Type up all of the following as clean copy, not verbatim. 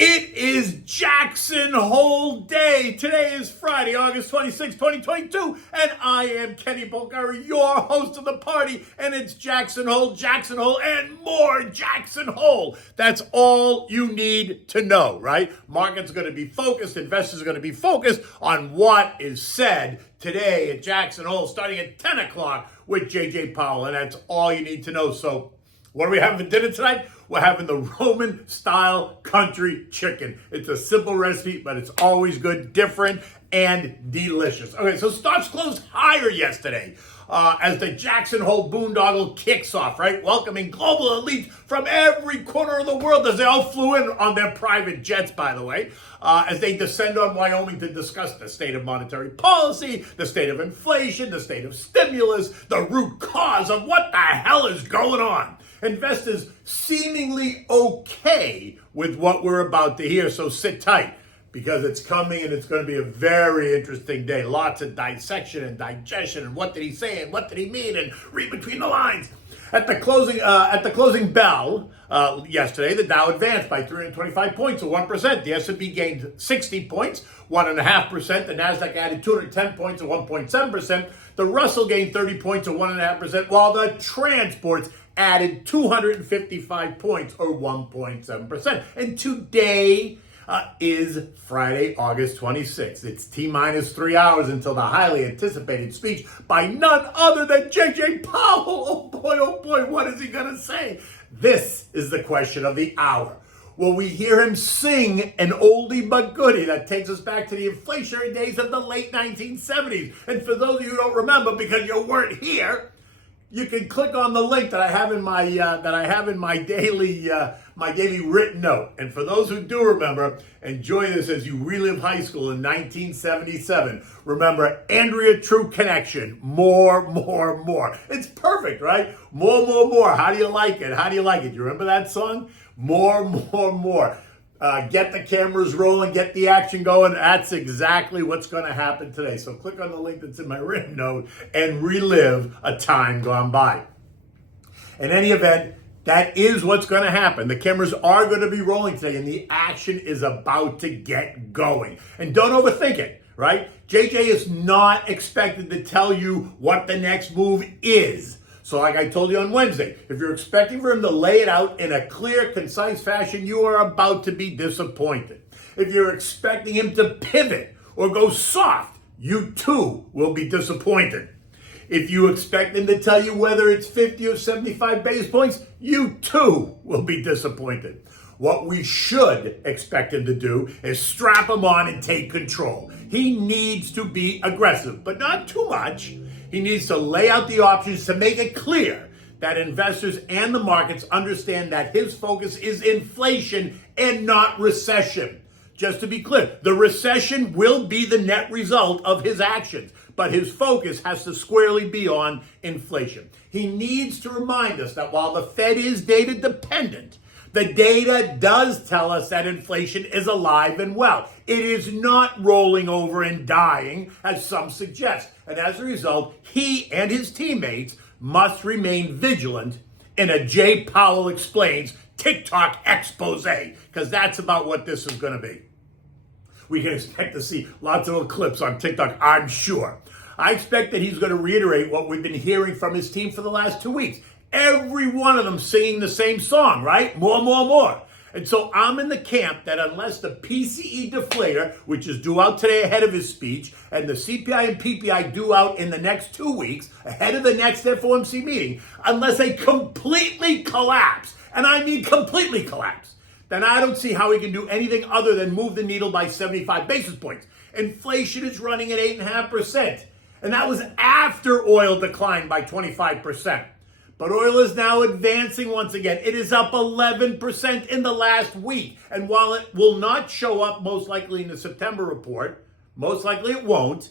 It is Jackson Hole Day. Today is Friday, August 26, 2022, and I am Kenny Bulgari, your host of the party, and it's Jackson Hole, and more Jackson Hole. That's all you need to know, right? Markets are going to be focused, investors are going to be focused on what is said today at Jackson Hole, starting at 10 o'clock with J.J. Powell, and that's all you need to know. So, what are we having for dinner tonight? We're having the Roman-style country chicken. It's a simple recipe, but it's always good, different, and delicious. Okay, so stocks closed higher yesterday as the Jackson Hole boondoggle kicks off, right? Welcoming global elites from every corner of the world as they all flew in on their private jets, by the way, as they descend on Wyoming to discuss the state of monetary policy, the state of inflation, the state of stimulus, the root cause of what the hell is going on. Investors seemingly okay with what we're about to hear, so sit tight because it's coming and it's going to be a very interesting day. Lots of dissection and digestion and what did he say and what did he mean and read between the lines. At the closing bell yesterday, the Dow advanced by 325 points, or 1%. The S&P gained 60 points, 1.5%. The Nasdaq added 210 points, or 1.7%. The Russell gained 30 points, or 1.5%, while the transports added 255 points, or 1.7%. And today is Friday, August 26th. It's T-minus 3 hours until the highly anticipated speech by none other than J.J. Powell. Oh boy, what is he going to say? This is the question of the hour. Will we hear him sing an oldie but goodie that takes us back to the inflationary days of the late 1970s? And for those of you who don't remember because you weren't here, you can click on the link that I have in my daily written note. And for those who do remember, enjoy this as you relive high school in 1977. Remember, Andrea True Connection. More. It's perfect, right? More. How do you like it? You remember that song? More. Get the cameras rolling, get the action going. That's exactly what's going to happen today. So click on the link that's in my written note and relive a time gone by. In any event, that is what's going to happen. The cameras are going to be rolling today and the action is about to get going. And don't overthink it, right? JJ is not expected to tell you what the next move is. So like I told you on Wednesday, if you're expecting for him to lay it out in a clear, concise fashion, you are about to be disappointed. If you're expecting him to pivot or go soft, you too will be disappointed. If you expect him to tell you whether it's 50 or 75 basis points, you too will be disappointed. What we should expect him to do is strap him on and take control. He needs to be aggressive, but not too much. He needs to lay out the options to make it clear that investors and the markets understand that his focus is inflation and not recession. Just to be clear, the recession will be the net result of his actions, but his focus has to squarely be on inflation. He needs to remind us that while the Fed is data dependent, the data does tell us that inflation is alive and well. It is not rolling over and dying, as some suggest. And as a result, he and his teammates must remain vigilant in a J. Powell Explains TikTok expose, because that's about what this is going to be. We can expect to see lots of little clips on TikTok, I'm sure. I expect that he's going to reiterate what we've been hearing from his team for the last 2 weeks. Every one of them singing the same song, right? More. And so I'm in the camp that unless the PCE deflator, which is due out today ahead of his speech, and the CPI and PPI due out in the next 2 weeks, ahead of the next FOMC meeting, unless they completely collapse, and I mean completely collapse, then I don't see how he can do anything other than move the needle by 75 basis points. Inflation is running at 8.5%, and that was after oil declined by 25%. But oil is now advancing once again. It is up 11% in the last week. And while it will not show up most likely in the September report, most likely it won't,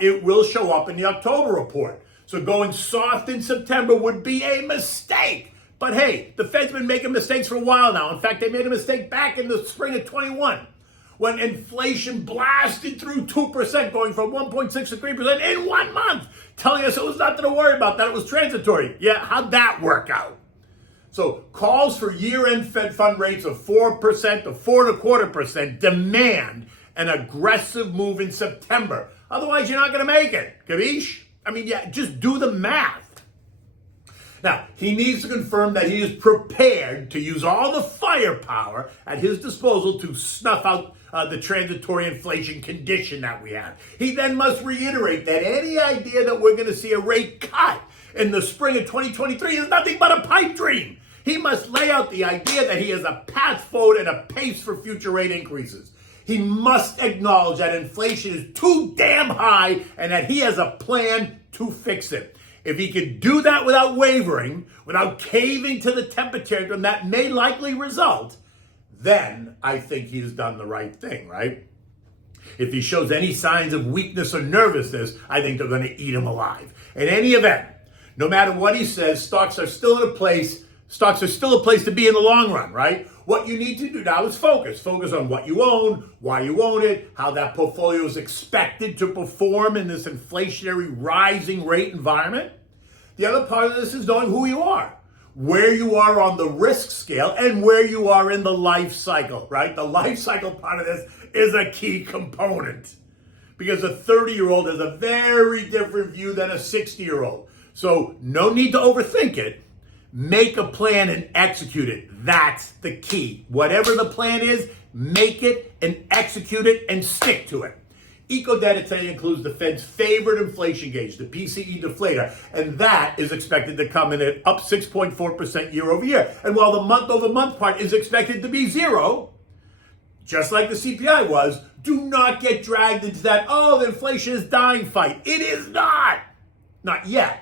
it will show up in the October report. So going soft in September would be a mistake. But hey, the Fed's been making mistakes for a while now. In fact, they made a mistake back in the spring of 21 when inflation blasted through 2%, going from 1.6 to 3% in 1 month, telling us it was nothing to worry about, that it was transitory. Yeah, how'd that work out? So calls for year-end Fed fund rates of 4% to 4.25% demand an aggressive move in September. Otherwise, you're not going to make it. Capiche? I mean, yeah, just do the math. Now, he needs to confirm that he is prepared to use all the firepower at his disposal to snuff out the transitory inflation condition that we have. He then must reiterate that any idea that we're going to see a rate cut in the spring of 2023 is nothing but a pipe dream. He must lay out the idea that he has a path forward and a pace for future rate increases. He must acknowledge that inflation is too damn high and that he has a plan to fix it. If he can do that without wavering, without caving to the temper tantrum that may likely result, then I think he's done the right thing, right? If he shows any signs of weakness or nervousness, I think they're going to eat him alive. In any event, no matter what he says, stocks are still a place to be in the long run, right? What you need to do now is focus. Focus on what you own, why you own it, how that portfolio is expected to perform in this inflationary rising rate environment. The other part of this is knowing who you are, where you are on the risk scale, and where you are in the life cycle, right? The life cycle part of this is a key component because a 30-year-old has a very different view than a 60-year-old. So no need to overthink it. Make a plan and execute it. That's the key. Whatever the plan is, make it and execute it and stick to it. Eco data today includes the Fed's favorite inflation gauge, the PCE deflator, and that is expected to come in at up 6.4% year over year. And while the month over month part is expected to be zero, just like the CPI was, do not get dragged into that, oh, the inflation is dying fight. It is not. Not yet.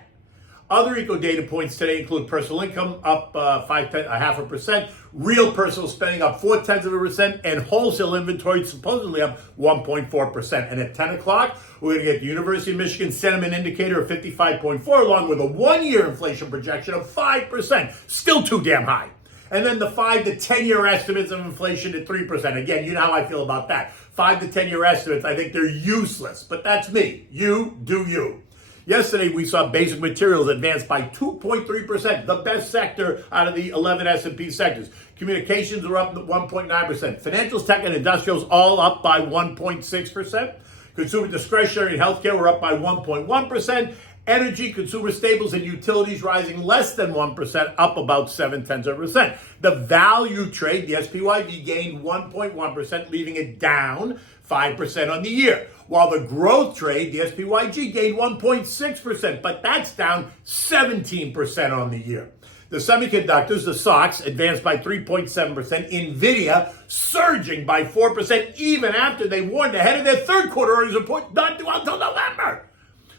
Other eco data points today include personal income up 0.5%, real personal spending up 0.4%, and wholesale inventory supposedly up 1.4%. And at 10 o'clock, we're going to get the University of Michigan sentiment indicator of 55.4, along with a one-year inflation projection of 5%. Still too damn high. And then the 5 to 10-year estimates of inflation at 3%. Again, you know how I feel about that. 5 to 10-year estimates, I think they're useless. But that's me. You do you. Yesterday, we saw basic materials advance by 2.3%, the best sector out of the 11 S&P sectors. Communications were up 1.9%. Financials, tech, and industrials all up by 1.6%. Consumer discretionary and healthcare were up by 1.1%. Energy, consumer staples, and utilities rising less than 1%, up about 0.7%. The value trade, the SPYV, gained 1.1%, leaving it down 5% on the year. While the growth trade, the SPYG, gained 1.6%, but that's down 17% on the year. The semiconductors, the stocks, advanced by 3.7%. NVIDIA surging by 4% even after they warned ahead of their third quarter earnings report not due until November.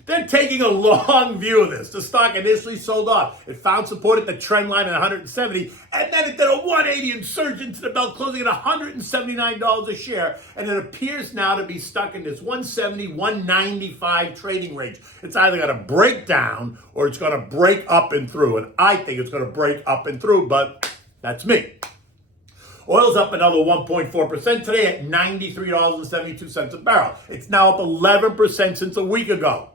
They're taking a long view of this. The stock initially sold off. It found support at the trend line at 170, and then it did a 180 and surged into the belt, closing at $179 a share, and it appears now to be stuck in this 170, 195 trading range. It's either going to break down or it's going to break up and through, and I think it's going to break up and through, but that's me. Oil's up another 1.4% today at $93.72 a barrel. It's now up 11% since a week ago.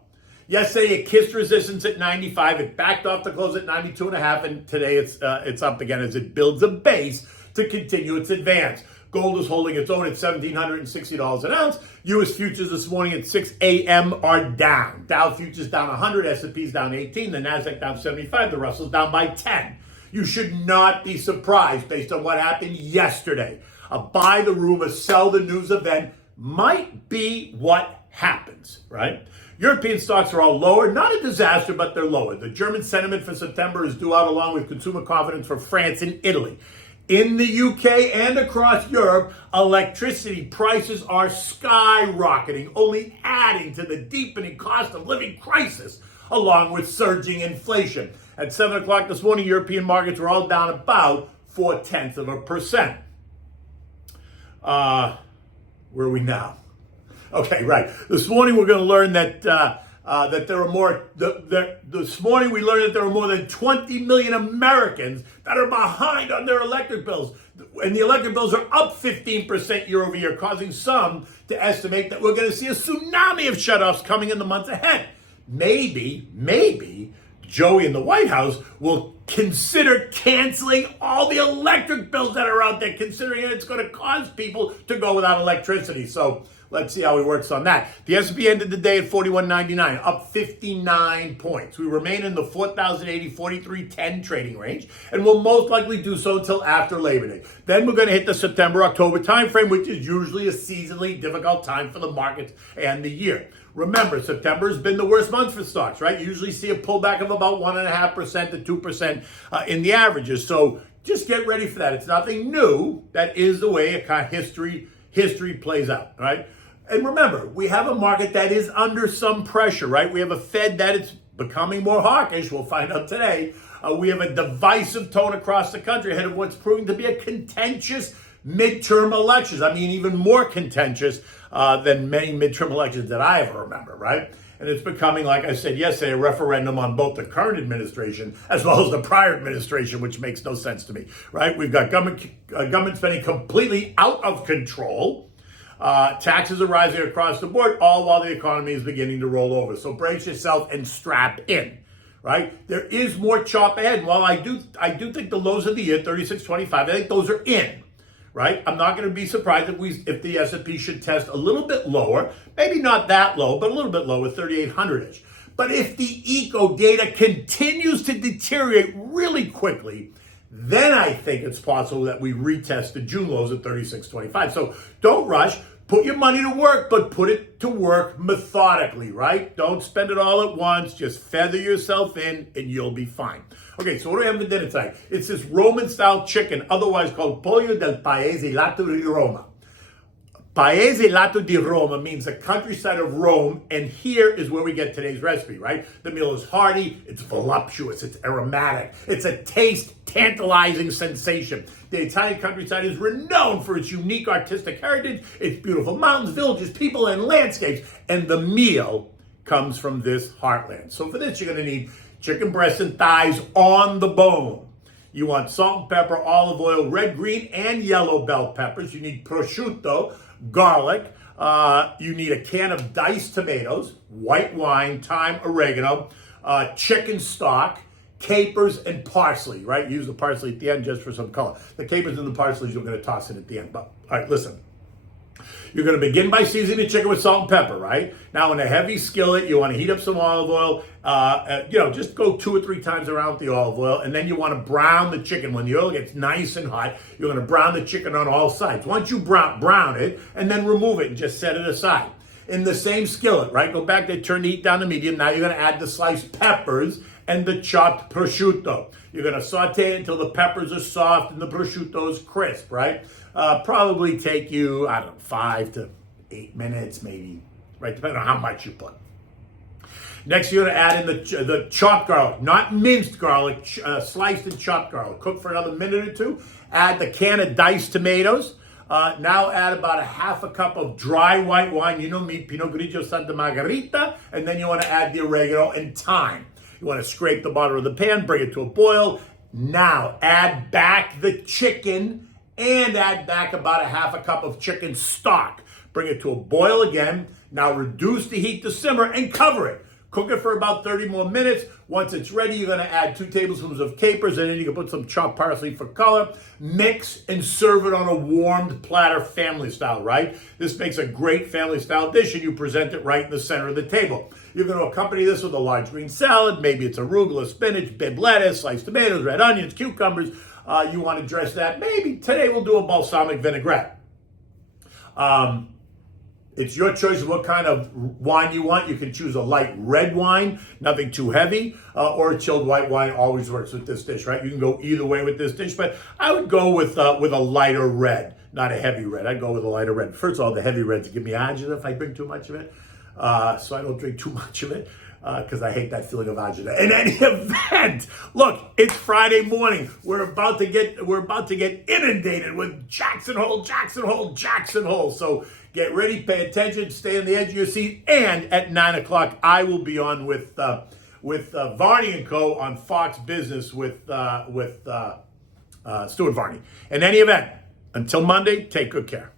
Yesterday, it kissed resistance at 95. It backed off to close at 92.5, and today it's up again as it builds a base to continue its advance. Gold is holding its own at $1,760 an ounce. U.S. futures this morning at 6 a.m. are down. Dow futures down 100, S&P's down 18, the Nasdaq down 75, the Russell's down by 10. You should not be surprised based on what happened yesterday. A buy the rumor, sell the news event might be what happens, right? European stocks are all lower. Not a disaster, but they're lower. The German sentiment for September is due out along with consumer confidence for France and Italy. In the UK and across Europe, electricity prices are skyrocketing, only adding to the deepening cost of living crisis, along with surging inflation. At 7 o'clock this morning, European markets were all down about 0.4%. Where are we now? Okay, right. This morning we're going to learn that there are more. This morning we learned that there are more than 20 million Americans that are behind on their electric bills, and the electric bills are up 15% year over year, causing some to estimate that we're going to see a tsunami of shutoffs coming in the months ahead. Maybe Joey in the White House will consider canceling all the electric bills that are out there, considering it's going to cause people to go without electricity. So let's see how he works on that. The S&P ended the day at 41.99, up 59 points. We remain in the 4,080, 43.10 trading range, and we'll most likely do so until after Labor Day. Then we're going to hit the September-October timeframe, which is usually a seasonally difficult time for the markets and the year. Remember, September has been the worst month for stocks, right? You usually see a pullback of about 1.5% to 2% in the averages. So just get ready for that. It's nothing new. That is the way history plays out, right? And remember, we have a market that is under some pressure, right? We have a Fed that is becoming more hawkish. We'll find out today. We have a divisive tone across the country ahead of what's proving to be a contentious midterm elections. I mean, even more contentious than many midterm elections that I ever remember, right? And it's becoming, like I said yesterday, a referendum on both the current administration as well as the prior administration, which makes no sense to me, right? We've got government spending completely out of control. Taxes are rising across the board, all while the economy is beginning to roll over. So brace yourself and strap in, right? There is more chop ahead. While I do think the lows of the year, 36.25, I think those are in. Right? I'm not going to be surprised if the S&P should test a little bit lower, maybe not that low, but a little bit lower, 3,800-ish. But if the eco data continues to deteriorate really quickly, then I think it's possible that we retest the June lows at 36.25. So don't rush. Put your money to work, but put it to work methodically, right? Don't spend it all at once. Just feather yourself in and you'll be fine. Okay, so what do we have for dinner tonight? It's this Roman-style chicken, otherwise called Pollo del Paese, Lato di Roma. Paese Lato di Roma means the countryside of Rome, and here is where we get today's recipe, right? The meal is hearty, it's voluptuous, it's aromatic, it's a taste-tantalizing sensation. The Italian countryside is renowned for its unique artistic heritage, its beautiful mountains, villages, people, and landscapes, and the meal comes from this heartland. So for this, you're going to need chicken breasts and thighs on the bone. You want salt and pepper, olive oil, red, green, and yellow bell peppers. You need prosciutto, garlic. You need a can of diced tomatoes, white wine, thyme, oregano, chicken stock, capers, and parsley, right? Use the parsley at the end just for some color. The capers and the parsley, you're going to toss it at the end. But, all right, listen. You're going to begin by seasoning the chicken with salt and pepper, right? Now, in a heavy skillet, you want to heat up some olive oil. Just go 2 or 3 times around with the olive oil, and then you want to brown the chicken. When the oil gets nice and hot, you're going to brown the chicken on all sides. Once you brown it, and then remove it and just set it aside. In the same skillet, right? Go back there, turn the heat down to medium. Now you're going to add the sliced peppers and the chopped prosciutto. You're going to saute it until the peppers are soft and the prosciutto is crisp, right? Probably take you, 5 to 8 minutes, maybe, right? Depending on how much you put. Next, you're going to add in the chopped garlic, not minced garlic, sliced and chopped garlic. Cook for another minute or 2. Add the can of diced tomatoes. Now add about a half a cup of dry white wine. You know me, Pinot Grigio Santa Margherita. And then you want to add the oregano and thyme. You want to scrape the bottom of the pan, bring it to a boil. Now add back the chicken and add back about a half a cup of chicken stock. Bring it to a boil again. Now reduce the heat to simmer and cover it. Cook it for about 30 more minutes. Once it's ready, you're going to add 2 tablespoons of capers, and then you can put some chopped parsley for color. Mix and serve it on a warmed platter, family style, right? This makes a great family style dish, and you present it right in the center of the table. You're going to accompany this with a large green salad. Maybe it's arugula, spinach, bib lettuce, sliced tomatoes, red onions, cucumbers. You want to dress that. Maybe today we'll do a balsamic vinaigrette. It's your choice of what kind of wine you want. You can choose a light red wine, nothing too heavy, or a chilled white wine always works with this dish, right? You can go either way with this dish, but I would go with a lighter red, not a heavy red. I'd go with a lighter red. First of all, the heavy reds give me agita if I drink too much of it, so I don't drink too much of it. Because I hate that feeling of agita. In any event, look, it's Friday morning. We're about to get inundated with Jackson Hole. So get ready, pay attention, stay on the edge of your seat. And at 9 o'clock, I will be on with Varney and Co. on Fox Business with Stuart Varney. In any event, until Monday, take good care.